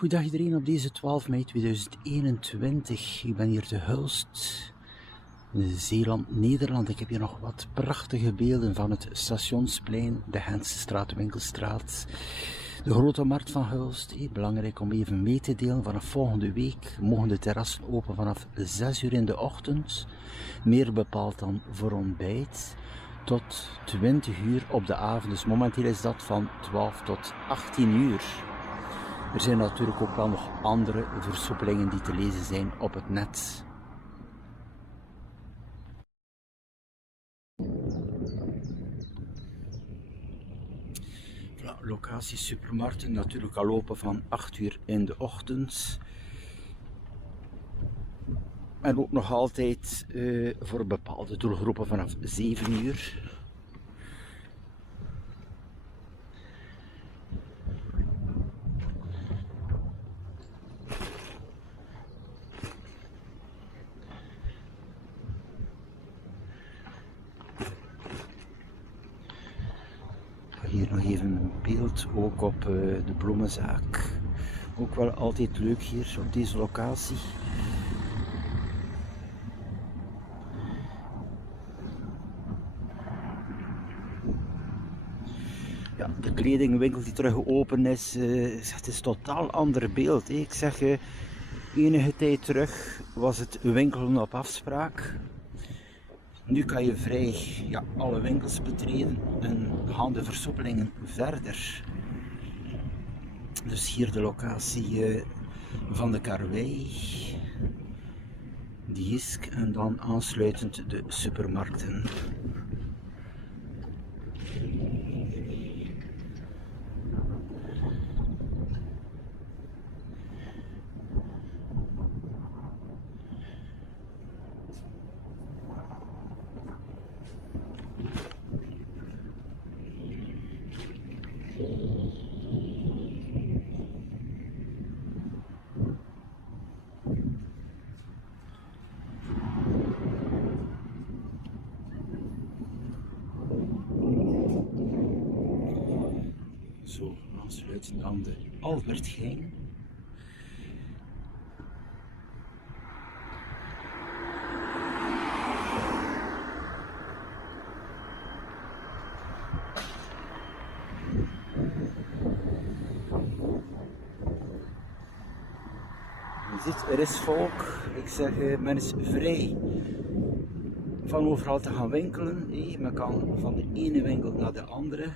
Goedendag iedereen op deze 12 mei 2021. Ik ben hier te Hulst, Zeeland, Nederland. Ik heb hier nog wat prachtige beelden van het Stationsplein, de Hensestraat, Winkelstraat, de Grote Markt van Hulst. Belangrijk om even mee te delen, vanaf volgende week mogen de terrassen open vanaf 6 uur in de ochtend. Meer bepaald dan voor ontbijt. Tot 20 uur op de avond. Dus momenteel is dat van 12 tot 18 uur. Er zijn natuurlijk ook wel nog andere versoepelingen die te lezen zijn op het net. Voilà, locatie supermarkten natuurlijk al open van 8 uur in de ochtend. En ook nog altijd voor bepaalde doelgroepen vanaf 7 uur. Hier nog even een beeld, ook op de bloemenzaak. Ook wel altijd leuk hier op deze locatie. Ja, de kledingwinkel die terug open is, het is een totaal ander beeld. Ik zeg, enige tijd terug was het winkelen op afspraak. Nu kan je vrij alle winkels betreden en gaan de versoepelingen verder. Dus hier de locatie van de karwei, de Jisk en dan aansluitend de supermarkten. Zo, aansluitend aan de Albertijn. Je ziet, er is volk. Ik zeg, men is vrij van overal te gaan winkelen. Men kan van de ene winkel naar de andere.